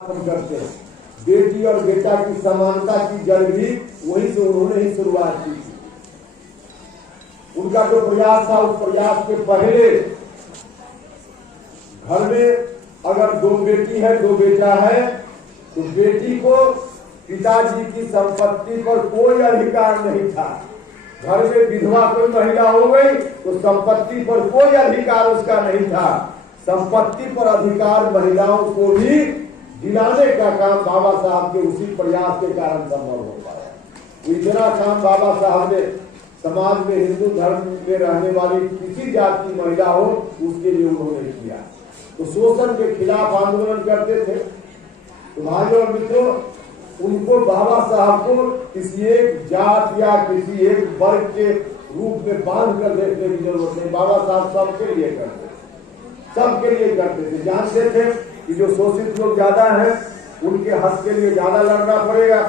करते हैं। बेटी और बेटा की समानता की जड़ भी वहीं से उन्होंने ही शुरुआत की थी। उनका जो प्रयास था, उस प्रयास के पहले घर में अगर दो बेटी है दो बेटा है तो बेटी को पिताजी की संपत्ति पर कोई अधिकार नहीं था। घर में विधवा कोई महिला हो गई तो संपत्ति पर कोई अधिकार उसका नहीं था। संपत्ति पर अधिकार महिलाओं को भी दिलाने का काम बाबा साहब के उसी प्रयास के कारण संभव हो पाया। इतना काम बाबा साहब ने समाज में, हिंदू धर्म में रहने वाली किसी जात की महिला हो उसके लिए उन्होंने किया। तो शोषण के खिलाफ आंदोलन करते थे। तो भाइयों और मित्रों, उनको बाबा साहब को किसी एक जात या किसी एक वर्ग के रूप में बांध कर देखने की जरूरत नहीं। बाबा साहब सबके लिए करते थे, सबके लिए करते थे। जानते थे कि जो शोषित लोग ज्यादा हैं उनके हक के लिए ज्यादा लड़ना पड़ेगा,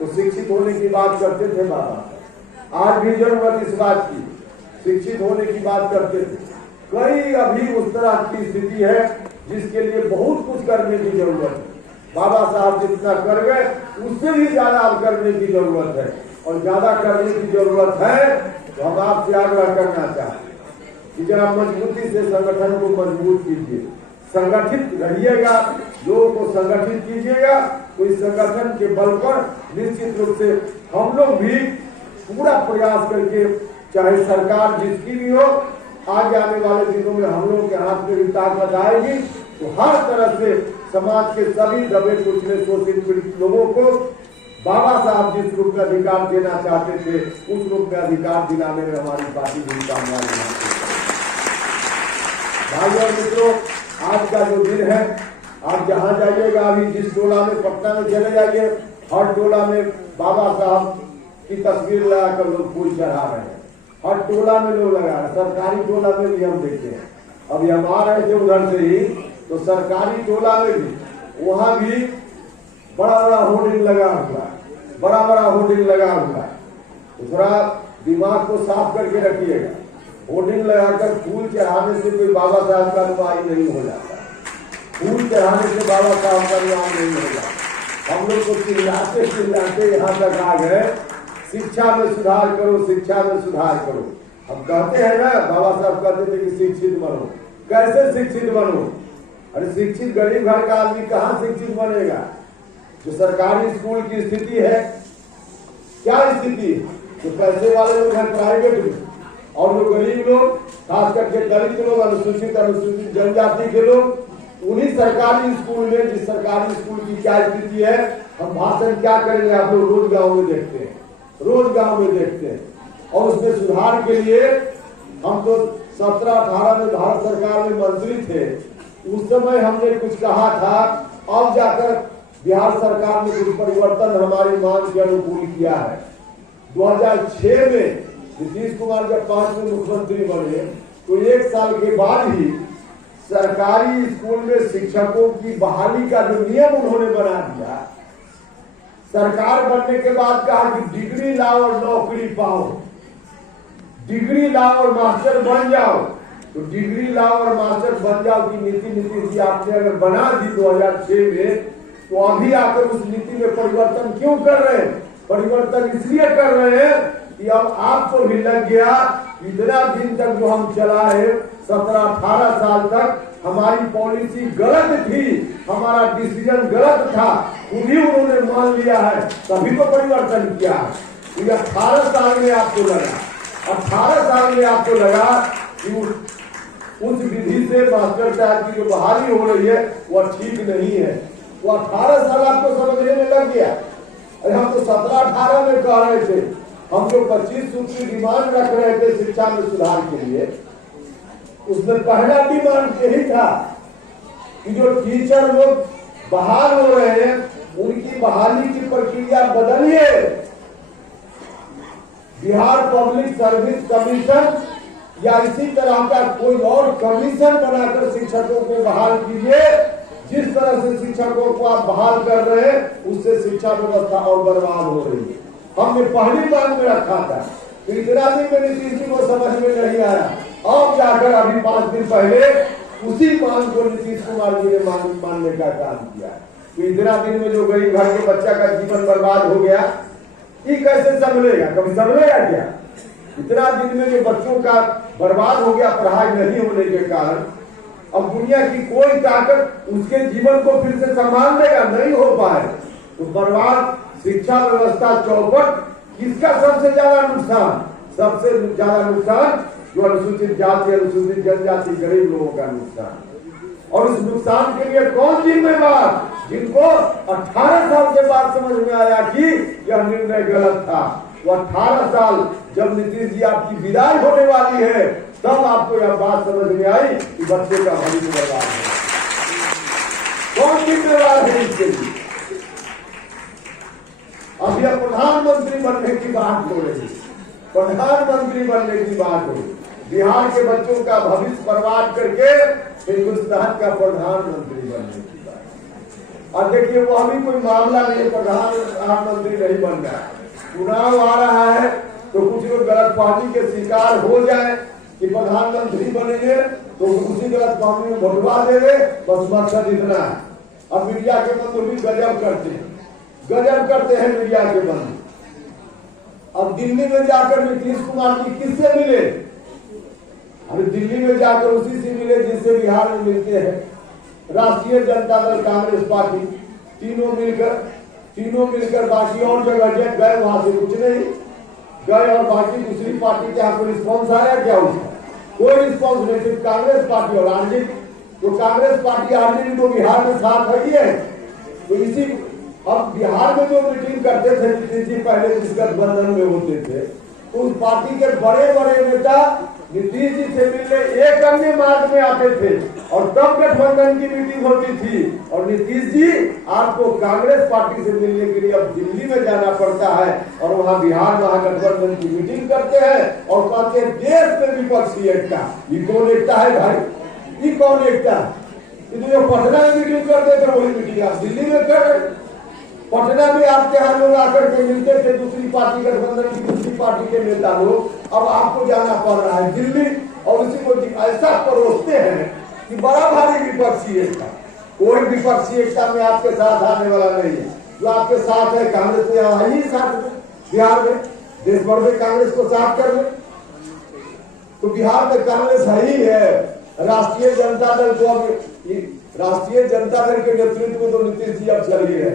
तो शिक्षित होने की बात करते थे बाबा। आज भी जरूरत इस बात की, शिक्षित होने की बात करते थे। कई अभी उस तरह की स्थिति है जिसके लिए बहुत कुछ करने की जरूरत है। बाबा साहब जितना कर गए उससे भी ज्यादा अब करने की जरूरत है, और ज्यादा करने की जरूरत है। तो हम आपसे आग्रह करना चाहते हैं कि जरा मजबूती से संगठन को मजबूत कीजिए, संगठित रहिएगा, लोगों को संगठित कीजिएगा। तो इस संगठन के बल पर निश्चित रूप से हम लोग भी पूरा प्रयास करके, चाहे सरकार जिसकी भी हो, आगे आने वाले दिनों में हम लोगों के हाथ में भी ताकत आएगी तो हर तरह से समाज के सभी दबे कुचले शोषित पीड़ित लोगों को बाबा साहब जिस रूप में अधिकार देना चाहते थे उस रूप में अधिकार दिलाने में हमारी पार्टी भी कामयाब है। भाई और मित्रों, आज का जो दिन है, आप जहाँ जाइएगा, अभी जिस टोला में, पटना में चले जाइए, हर टोला में बाबा साहब की तस्वीर लगाकर लोग फूल चढ़ा रहे हैं। हर टोला में लोग लगा रहे हैं। सरकारी टोला में भी हम देखते हैं। अभी हम आ रहे थे उधर से ही, तो सरकारी टोला में भी, वहाँ भी बड़ा बड़ा होर्डिंग लगा हुआ है, बड़ा बड़ा होर्डिंग लगा हुआ है। तो थोड़ा दिमाग को साफ करके रखिएगा। होर्डिंग लगाकर फूल चढ़ाने से कोई बाबा साहब का नुमाई नहीं हो जाता। फूल चढ़ाने से बाबा साहब का नुमाई नहीं हो जाता। हम लोग को चिल्लाते चिल्लाते यहाँ तक आ गए, शिक्षा में सुधार करो, शिक्षा में सुधार करो। हम कहते हैं ना, बाबा साहब कहते थे कि शिक्षित बनो। कैसे शिक्षित बनो? अरे शिक्षित गरीब घर का आदमी कहाँ शिक्षित बनेगा? जो सरकारी स्कूल की स्थिति है, क्या स्थिति है? जो पैसे वाले लोग हैं प्राइवेट में, और जो गरीब लोग, खास करके दलित लोग, अनुसूचित जनजाति के लोग, उन्हीं सरकारी स्कूल में, जिस सरकारी स्कूल की क्या स्थिति है, हम भाषण क्या करेंगे? आप लोग रोज गाँव में देखते हैं, रोज गाँव में देखते हैं। और उसमें सुधार के लिए हम तो 17-18 में भारत सरकार में मंत्री थे। उस समय हमने कुछ कहा था, अब जाकर बिहार सरकार ने कुछ परिवर्तन हमारी मांग के अनुकूल किया है। 2006 में नीतीश कुमार जब 5वें मुख्यमंत्री बने तो 1 साल के बाद ही सरकारी स्कूल में शिक्षकों की बहाली का जो नियम उन्होंने बना दिया, सरकार बनने के बाद कहा कि डिग्री लाओ और नौकरी पाओ, डिग्री लाओ और मास्टर बन जाओ। तो डिग्री लाओ और मास्टर बन जाओ की नीति नीतीश जी आपने अगर बना दी 2006 में, तो अभी आकर उस नीति में परिवर्तन क्यों कर रहे हैं? परिवर्तन इसलिए कर रहे हैं कि अब आपको भी लग गया, इतना दिन तक जो हम चलाए 17-18 साल तक हमारी पॉलिसी गलत थी, हमारा डिसीजन गलत था, खुद ही उन्होंने मान लिया है, तभी तो परिवर्तन किया है। ये 18 साल में आपको लगा, 18 साल में आपको लगा कि उस विधि से मास्टर साहब की जो बहाली हो रही है वह ठीक नहीं है। वो 18 साल आपको समझने में लग गया। अरे हम तो 17-18 में कह रहे थे, हम जो 25 सूत्र की डिमांड रख रहे थे शिक्षा में सुधार के लिए, उसमें पहला डिमांड यही था कि जो टीचर लोग बहाल हो रहे हैं उनकी बहाली की प्रक्रिया बदलिए। बिहार पब्लिक सर्विस कमीशन या इसी तरह का कोई और कमीशन बनाकर शिक्षकों को बहाल कीजिए। जिस तरह से शिक्षकों को आप बहाल कर रहे हैं उससे शिक्षा व्यवस्था और बर्बाद हो रही है। हमने पहली मांग में रखा था, इतना दिन में नीतीश जी को समझ में नहीं आया। अब जाकर अभी 5 दिन पहले उसी मांग को नीतीश कुमार जी ने मानने का काम किया। तो इतना दिन में जो गरीब घर के बच्चा का जीवन बर्बाद हो गया, ये कैसे संभलेगा? कभी संभलेगा क्या? इतना दिन में जो बच्चों का बर्बाद हो गया पढ़ाई नहीं होने के कारण, अब दुनिया की कोई ताकत उसके जीवन को फिर से संभाल लेगा? नहीं हो पाए। तो बर्बाद शिक्षा व्यवस्था चौपट, किसका सबसे ज्यादा नुकसान? सबसे ज्यादा नुकसान जो अनुसूचित जाति, अनुसूचित जनजाति, गरीब लोगों का नुकसान। और इस नुकसान के लिए कौन जिम्मेदार? जिनको 18 साल के बाद समझ में आया कि यह निर्णय गलत था। वो 18 साल जब नीतीश जी आपकी विदाई होने वाली है, तब आपको यह बात समझ में आई कि बच्चे का भविष्य बर्बाद है। कौन जिम्मेदार है इसके लिए? अब यह प्रधानमंत्री बनने की बात हो रही, प्रधानमंत्री बनने की बात हो, बिहार के बच्चों का भविष्य बर्बाद करके हिंदुस्तान का प्रधानमंत्री बनने की बात। और देखिए, वो अभी कोई मामला नहीं, प्रधानमंत्री नहीं बन रहा है। चुनाव आ रहा है तो कुछ लोग गलतफहमी के शिकार हो जाए कि प्रधानमंत्री बनेंगे, तो उसी गलतफहमी में भोटवा दे दे, बस मकसद इतना है। अब मीडिया के बंधु भी गजब करते हैं, गजब करते हैं मीडिया के बंधु। अब दिल्ली में जाकर नीतीश कुमार जी किससे मिले? अरे दिल्ली में जाकर उसी से मिले जिससे बिहार में मिलते हैं, राष्ट्रीय जनता दल, कांग्रेस पार्टी, तीनों मिलकर बाकी और जगह गए, वहां से कुछ नहीं गए। और बाकी दूसरी पार्टी के यहाँ कोई रिस्पॉन्स आया क्या? उसका कोई रिस्पॉन्स नहीं, सिर्फ कांग्रेस पार्टी और आरजेडी। तो कांग्रेस पार्टी आरजेडी तो बिहार में साथ है ही है। तो इसी अब बिहार में जो मीटिंग करते थे नीतीश जी, पहले जिस गठबंधन में होते थे, तो उस पार्टी के बड़े बड़े नेता नीतीश जी से मिलने एक अन्य मार्ग में आते थे, और तब गठबंधन की मीटिंग होती थी। और नीतीश जी आपको कांग्रेस पार्टी से मिलने के लिए अब दिल्ली में जाना पड़ता है, और वहां बिहार महागठबंधन की मीटिंग करते हैं और कहते हैं देश में विपक्षी एकता। ये कौन एकता है भाई? ये कौन एकता है? ये तो जो पटना में मीटिंग करते थे वही मीटिंग आप दिल्ली में कर रहे। पटना में आपके यहाँ लोग आकर के मिलते थे, दूसरी पार्टी, गठबंधन की दूसरी पार्टी के नेता लोग, अब आपको जाना पड़ रहा है दिल्ली, और उसी को ऐसा परोसते हैं कि बड़ा भारी विपक्षी एकता। कोई विपक्षी एकता में आपके साथ आने वाला नहीं है। जो आपके साथ है कांग्रेस में आई ही साथ में, बिहार में देश भर में कांग्रेस को साथ कर ले, तो बिहार में कांग्रेस है ही है। राष्ट्रीय जनता दल को अब राष्ट्रीय जनता दल के नेतृत्व में तो नीतीश जी अब चल ही रहे।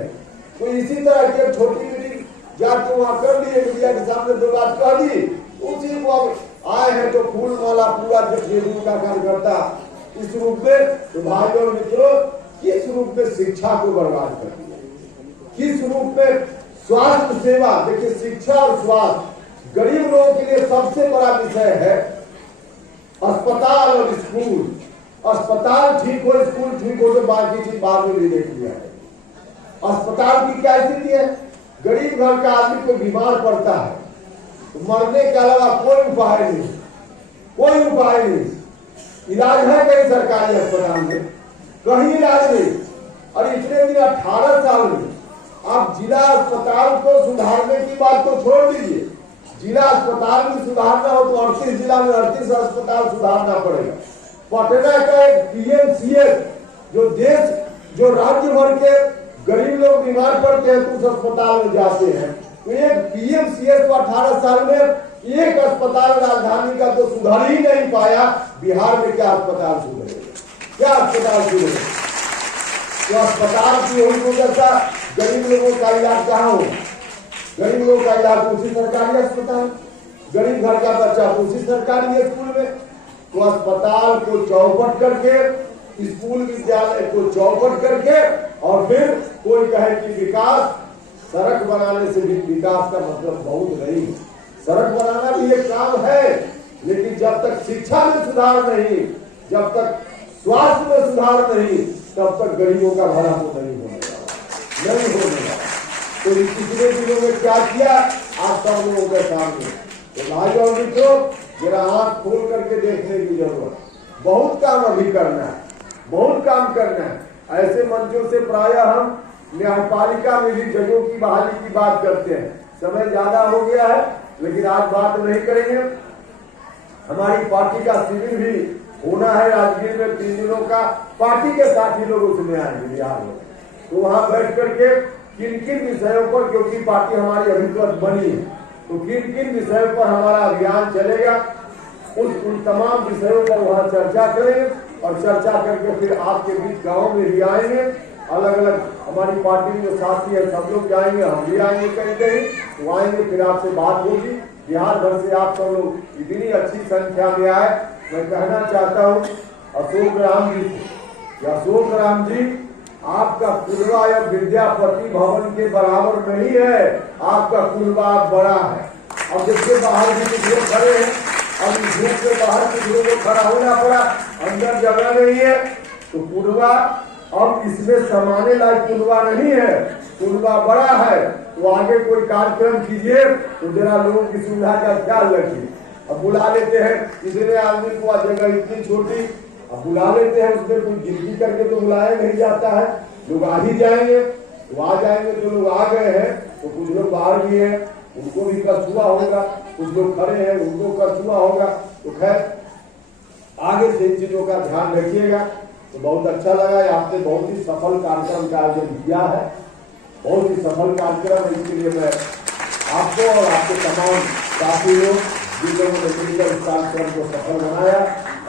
तो इसी तरह की एक छोटी मीटिंग जाके वहां कर लिए, मीडिया के सामने दो बात कह दी, उसी को अब आए हैं तो फूल माला पूरा जेडीयू का कार्यकर्ता इस रूप में। तो भाई और मित्रों, किस रूप में शिक्षा को बर्बाद कर दिया, किस रूप में स्वास्थ्य सेवा। देखिए, शिक्षा और स्वास्थ्य गरीब लोगों के लिए सबसे बड़ा विषय है। अस्पताल और स्कूल, अस्पताल ठीक हो, स्कूल ठीक हो, तो बाकी चीज बाद में भी देख लिया है। अस्पताल की क्या स्थिति है? गरीब घर का आदमी को बीमार पड़ता है तो मरने के अलावा कोई उपाय नहीं, कोई उपाय नहीं। इलाज है कहीं सरकारी अस्पताल में? कहीं इलाज नहीं। और इतने दिन 18 साल में आप जिला अस्पताल को सुधारने की बात तो छोड़ दीजिए, जिला अस्पताल में सुधारना हो तो 38 जिला में 38 अस्पताल सुधारना पड़ेगा। पटना का एक पीएमसीएच, जो राज्य भर के गरीब लोग बीमार पड़ते हैं तो उस अस्पताल में जाते हैं, तो एक पीएमसीएच को 18 साल में एक अस्पताल राजधानी का तो सुधार ही नहीं पाया। बिहार में क्या अस्पताल सुधरेगा? क्या अस्पताल सुधरेगा? तो अस्पताल की होगी तो जैसा गरीब लोगों का इलाज कहाँ हो? गरीब लोगों का इलाज उसी सरकारी अस्पताल, गरीब घर का बच्चा तो उसी सरकारी स्कूल में। तो अस्पताल को चौपट करके, स्कूल विद्यालय को चौपट करके, और फिर कोई कहे कि विकास, सड़क बनाने से भी विकास का मतलब बहुत नहीं। सड़क बनाना भी एक काम है, लेकिन जब तक शिक्षा में सुधार नहीं, जब तक स्वास्थ्य में सुधार नहीं, तब तक गरीबों का भला तो नहीं होने वाला, नहीं होने वाला। तो पिछले दिनों में क्या किया आप सब लोगों के सामने? तो भाई और मित्रों, जरा आंख खोल करके देखने की जरूरत, बहुत काम अभी करना है, बहुत काम करना है। ऐसे मंचों से प्रायः हम न्यायपालिका में भी जजों की बहाली की बात करते हैं। समय ज्यादा हो गया है, लेकिन आज बात नहीं करेंगे। हमारी पार्टी का शिविर भी होना है राजगीर में 3 दिनों का, पार्टी के साथी लोग उसमें आएंगे बिहार में। तो वहां बैठ करके किन किन विषयों पर, क्योंकि पार्टी हमारी अभी तो बनी है, तो किन किन विषयों पर हमारा अभियान चलेगा, उन तमाम विषयों पर वहां चर्चा करेंगे और चर्चा करके फिर आपके बीच गाँव में भी आएंगे। अलग अलग हमारी पार्टी में जो साथी है सब लोग जाएंगे, हम भी आएंगे कहीं कहीं, तो आएंगे फिर आपसे बात होगी। बिहार भर से आप सब लोग इतनी अच्छी संख्या में आए, मैं कहना चाहता हूँ अशोक राम जी से, अशोक राम जी आपका कुलवा या विद्यापति भवन के बराबर नहीं है, आपका कुलवा बड़ा है। अब देखिए बाहर भी कुछ लोग खड़े हैं, अब इस धूप के बाहर कुछ लोगों को खड़ा होना पड़ा, अंदर जगह नहीं है, तो कुलवा अब इसमें समाने लायक कुलवा नहीं है, कुलवा बड़ा है। तो आगे कोई कार्यक्रम कीजिए तो जरा लोगों की सुविधा का ख्याल रखिए। अब बुला लेते हैं इतने आदमी को, जगह इतनी छोटी, अब बुला लेते हैं, उसमें कोई गिनती करके तो बुलाया नहीं जाता है, लोग आ ही जाएंगे। तो आ जाएंगे तो लोग आ गए हैं, तो कुछ लोग बाहर भी हैं, उनको भी कष्ट हुआ होगा, कुछ लोग खड़े हैं उनको कष्ट हुआ होगा। तो खैर आगे से इन चीजों का ध्यान रखिएगा। तो बहुत अच्छा लगा, आपने बहुत ही सफल कार्यक्रम का आयोजन किया है, बहुत ही सफल कार्यक्रम है। इसके लिए मैं आपको और आपके तमाम साथी लोग जिन लोगों ने मिलकर इस कार्यक्रम को सफल बनाया,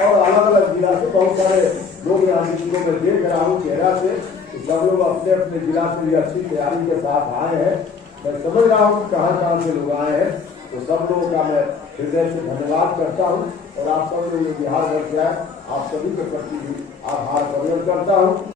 और अलग अलग जिला से बहुत सारे लोग यहाँ जिनको मैं देख रहा हूँ चेहरा से, तो सब लोग अपने अपने जिला से भी अच्छी तैयारी के साथ आए हैं। मैं समझ रहा हूँ कहाँ कहाँ से लोग आए हैं, तो सब लोगों का मैं हृदय से धन्यवाद करता हूँ। और आप सब लोग बिहार भर से आए, आप सभी के प्रति भी आभार प्रकट करता हूँ।